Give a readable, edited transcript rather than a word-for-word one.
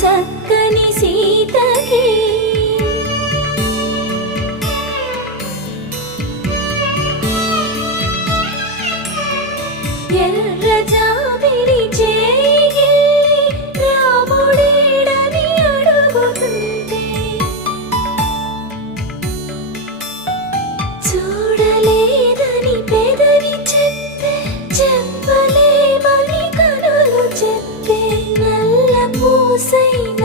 చక్కని సీతకి ఎర్ర జాబిలి చేయి రాముడేడని అడుగుతుంటే చూడలేదని పెదవి చెప్పే చెప్పలేమని కనులు చెప్పే నల్ల పూసైన